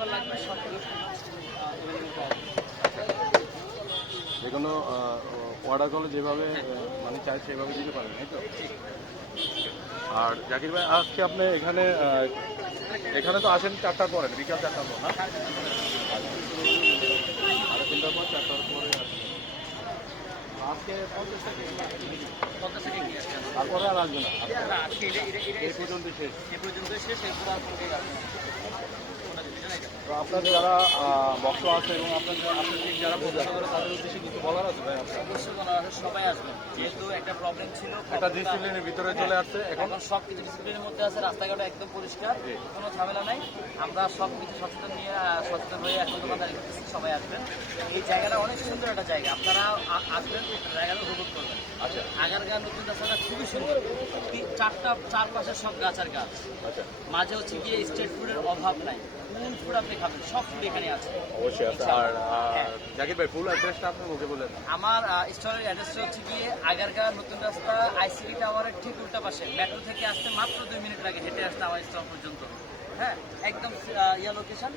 Flavour লাগবে সব available পাওয়া যাবে যে কোনো অর্ডার করলে যেভাবে মানে চাই সেভাবে দিতে পারেন তাই তো? আর জাকির ভাই আজকে আপনি এখানে এখানে তো আসেন চারটার পরে বিকাল চারটার পর না? সাড়ে তিনটার পর চারটার পরে আসেন। আজকে পঞ্চাশ টাকা পঞ্চাশ টাকা তারপরে আর আসবে না। আজকে এই পর্যন্ত শেষ। এ পর্যন্ত শেষ এরপর আর কোনো আসবে না ওটা আপনাদের যারা বক্স আছে এবং আপনাদের আপনাদের যারা করে তাদের উদ্দেশ্যে কিছু বলার আছে ভাই আপনার? অবশ্যই সবাই আসবেন। যেহেতু একটা প্রবলেম ছিল একটা ডিসিপ্লিনের ভিতরে চলে আসছে এখন। সব কিছু ডিসিপ্লিনের মধ্যে আছে রাস্তাঘাট একদম পরিষ্কার কোনো ঝামেলা নাই। আমরা সব কিছু সচেতন নিয়ে সচেতন হয়ে এখন দোকানদারি সবাই আসবেন। এই জায়গাটা অনেক সুন্দর একটা জায়গা। আপনারা আসবেন জায়গাটা উপভোগ করবেন। আচ্ছা আগারগাঁ নতুন রাস্তাটা খুবই সুন্দর। চারটা চারপাশে সব গাছের গাছ। আচ্ছা। মাঝে হচ্ছে গিয়ে স্ট্রিট ফুডের অভাব নাই। কোন ফুড আপনি খাবেন? সব ফুড এখানে আছে। অবশ্যই আছে। আর আর হ্যাঁ। জাকির ভাই ফুল অ্যাড্রেসটা আপনি মুখে বলেন আমার স্টোরের অ্যাড্রেসটা হচ্ছে গিয়ে আগারগাঁ নতুন রাস্তা আইসিডি টাওয়ারের ঠিক উল্টা পাশে। মেট্রো থেকে আসতে মাত্র দুই মিনিট লাগে হেঁটে আসতে আমার স্টল পর্যন্ত। হ্যাঁ একদম ইয়া লোকেশন